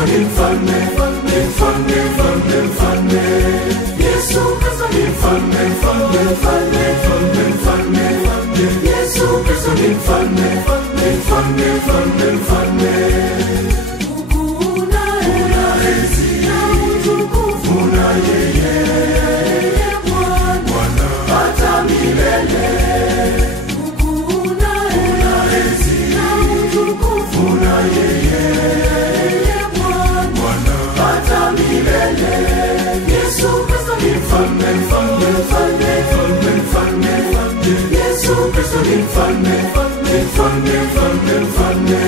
Kristo ni mfalme, mfalme, mfalme, mfalme, mfalme. Yesu Kristo ni mfalme, mfalme, mfalme, mfalme, mfalme. Yesu Kristo ni mfalme, mfalme, mfalme, mfalme, mfalme. Una enzi na utukufu na yeye Bwana hata milele. Una enzi na utukufu na yeye Bwana hata milele. Yesu Kristo ni mfalme, mfalme, mfalme, mfalme, mfalme. Yesu Kristo ni mfalme, mfalme, mfalme, mfalme, mfalme.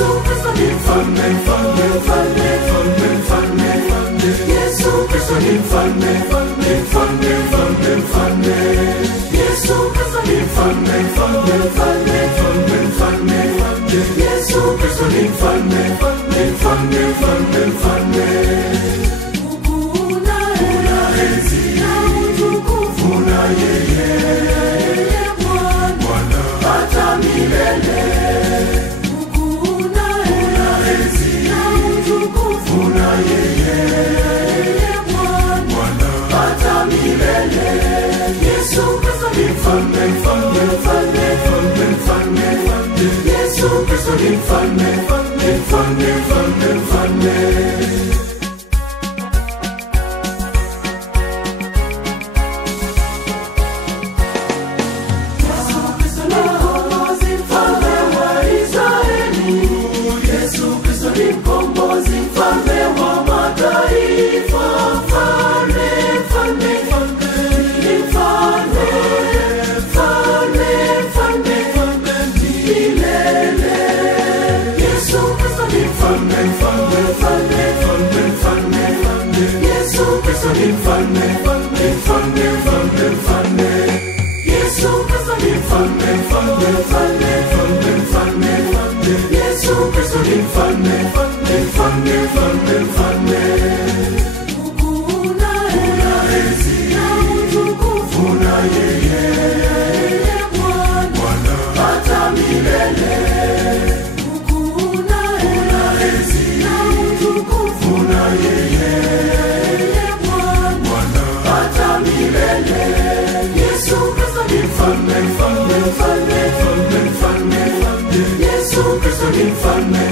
Mfalme, mfalme, mfalme, mfalme, mfalme. Yesu Kristo ni mfalme, mfalme, mfalme, mfalme, mfalme. Yesu Kristo ni mfalme, mfalme, mfalme, mfalme, mfalme. Una enzi na utukufu na yeye Bwana hata milele. Una enzi na utukufu na yeye Yesu Kristo ni mfalme, mfalme, mfalme, mfalme, mfalme. Yesu Kristo ni mfalme, mfalme, mfalme, mfalme, mfalme. Mfalme, mfalme, mfalme, mfalme, mfalme. Yesu Kristo ni mfalme, mfalme, mfalme, mfalme, mfalme. Yesu Kristo ni mfalme, mfalme, mfalme, mfalme, mfalme. Una enzi na utukufu na yeye Bwana hata milele. Una enzi na utukufu na yeye Yesu Kristo ni mfalme, mfalme, mfalme, mfalme, mfalme. Yesu Kristo ni mfalme.